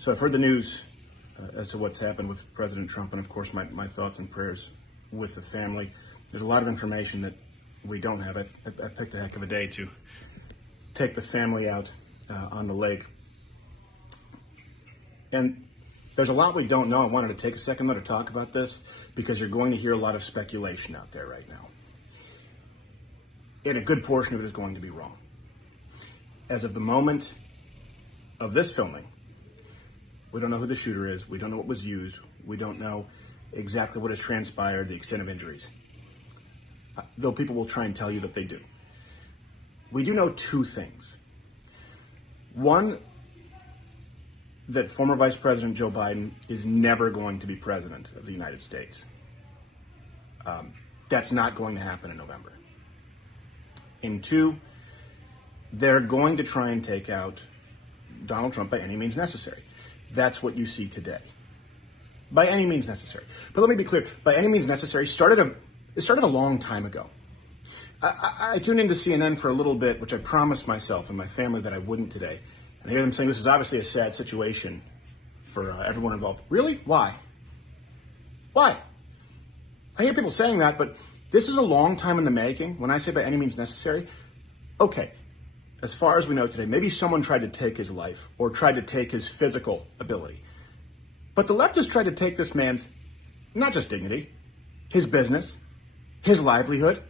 So I've heard the news as to what's happened with President Trump, and of course my thoughts and prayers with the family. There's a lot of information that we don't have. I picked a heck of a day to take the family out on the lake. And there's a lot we don't know. I wanted to take a second though to talk about this because you're going to hear a lot of speculation out there right now. And a good portion of it is going to be wrong. As of the moment of this filming, we don't know who the shooter is. We don't know what was used. We don't know exactly what has transpired, the extent of injuries. Though people will try and tell you that they do. We do know two things. One, that former Vice President Joe Biden is never going to be president of the United States. That's not going to happen in November. And two, they're going to try and take out Donald Trump by any means necessary. That's what you see today. By any means necessary. But let me be clear. By any means necessary started a long time ago. I tuned into CNN for a little bit, which I promised myself and my family that I wouldn't today. And I hear them saying this is obviously a sad situation for everyone involved. Really? Why? Why? I hear people saying that, but this is a long time in the making. When I say by any means necessary, okay. As far as we know today, maybe someone tried to take his life or tried to take his physical ability. But the left has tried to take this man's, not just dignity, his business, his livelihood,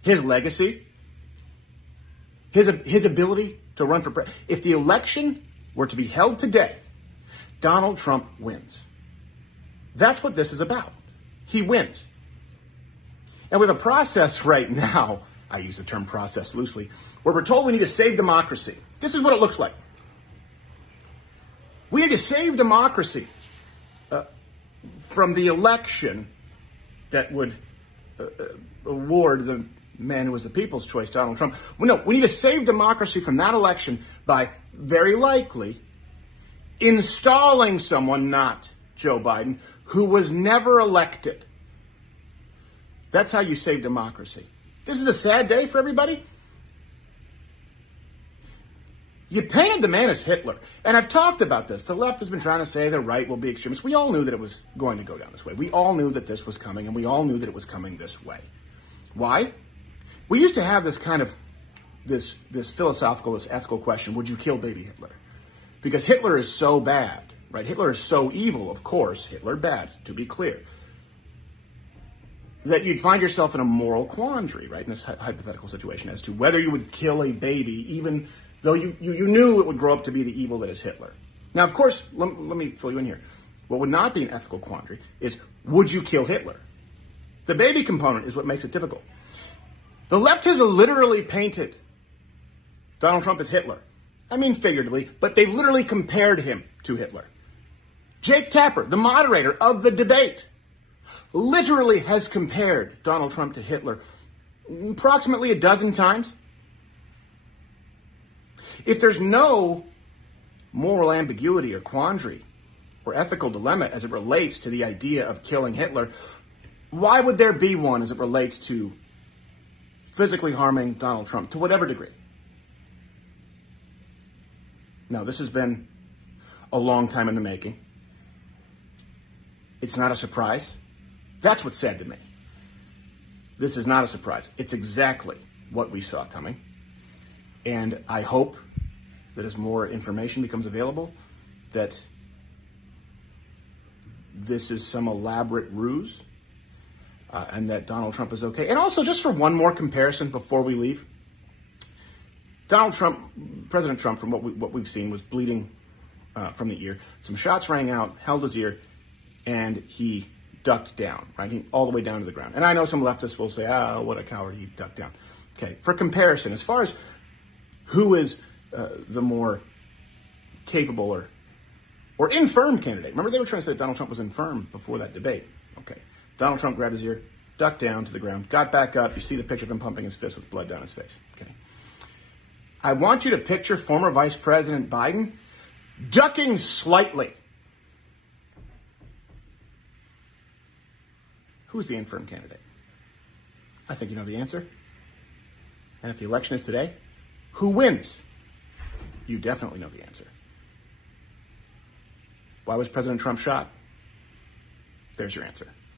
his legacy, his ability to run for president. If the election were to be held today, Donald Trump wins. That's what this is about. He wins. And we have a process right now, I use the term process loosely, where we're told we need to save democracy. This is what it looks like. We need to save democracy from the election that would award the man who was the people's choice, Donald Trump. Well, no, we need to save democracy from that election by very likely installing someone, not Joe Biden, who was never elected. That's how you save democracy. This is a sad day for everybody. You painted the man as Hitler. And I've talked about this. The left has been trying to say the right will be extremist. We all knew that it was going to go down this way. We all knew that this was coming, and we all knew that it was coming this way. Why? We used to have this kind of, this philosophical, this ethical question, would you kill baby Hitler? Because Hitler is so bad, right? Hitler is so evil, of course. Hitler bad, to be clear. That you'd find yourself in a moral quandary, right, in this hypothetical situation as to whether you would kill a baby, even though you knew it would grow up to be the evil that is Hitler. Now, of course, let me fill you in here. What would not be an ethical quandary is, would you kill Hitler? The baby component is what makes it difficult. The left has literally painted Donald Trump as Hitler. I mean figuratively, but they've literally compared him to Hitler. Jake Tapper, the moderator of the debate, literally has compared Donald Trump to Hitler approximately a dozen times. If there's no moral ambiguity or quandary or ethical dilemma as it relates to the idea of killing Hitler, why would there be one as it relates to physically harming Donald Trump to whatever degree? Now, this has been a long time in the making. It's not a surprise. That's what's sad to me. This is not a surprise. It's exactly what we saw coming. And I hope that as more information becomes available, that this is some elaborate ruse and that Donald Trump is okay. And also, just for one more comparison before we leave, President Trump, from what we've seen, was bleeding from the ear. Some shots rang out, held his ear, and he ducked down, right? All the way down to the ground. And I know some leftists will say, what a coward, he ducked down. Okay, for comparison, as far as who is the more capable or infirm candidate. Remember, they were trying to say that Donald Trump was infirm before that debate. Okay, Donald Trump grabbed his ear, ducked down to the ground, got back up. You see the picture of him pumping his fist with blood down his face. Okay, I want you to picture former Vice President Biden ducking slightly. Who's the infirm candidate? I think you know the answer. And if the election is today, who wins? You definitely know the answer. Why was President Trump shot? There's your answer.